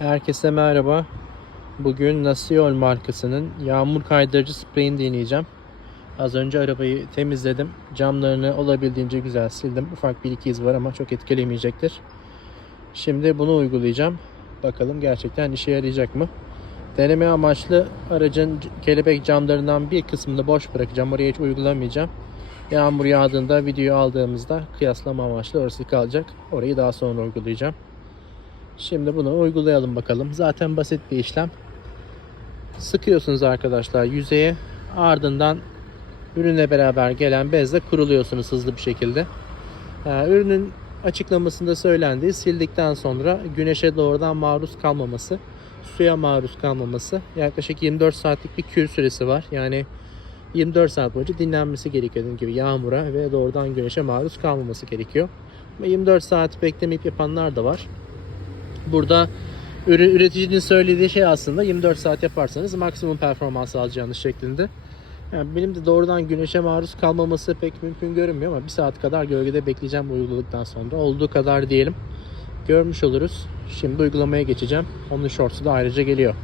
Herkese merhaba. Bugün Nasiol markasının yağmur kaydırıcı spreyini deneyeceğim. Az önce arabayı temizledim. Camlarını olabildiğince güzel sildim. Ufak bir iki iz var ama çok etkilemeyecektir. Şimdi bunu uygulayacağım. Bakalım gerçekten işe yarayacak mı? Deneme amaçlı aracın kelebek camlarından bir kısmını boş bırakacağım. Oraya hiç uygulamayacağım. Yağmur yağdığında videoyu aldığımızda kıyaslama amaçlı orası kalacak. Orayı daha sonra uygulayacağım. Şimdi bunu uygulayalım bakalım. Zaten basit bir işlem. Sıkıyorsunuz arkadaşlar yüzeye. Ardından ürünle beraber gelen bezle kuruluyorsunuz hızlı bir şekilde. Ee, ürünün açıklamasında söylendiği sildikten sonra güneşe doğrudan maruz kalmaması, suya maruz kalmaması. Yaklaşık 24 saatlik bir kür süresi var. Yani 24 saat boyunca dinlenmesi gerekiyor gibi yağmura ve doğrudan güneşe maruz kalmaması gerekiyor. Ama 24 saat beklemeyip yapanlar da var. Burada üre- üreticinin söylediği şey aslında 24 saat yaparsanız maksimum performans alacağınız şeklinde. Yani benim de doğrudan güneşe maruz kalmaması pek mümkün görünmüyor ama bir saat kadar gölgede bekleyeceğim uyguladıktan sonra. Olduğu kadar diyelim. Görmüş oluruz. Şimdi uygulamaya geçeceğim. Onun shorts'u da ayrıca geliyor.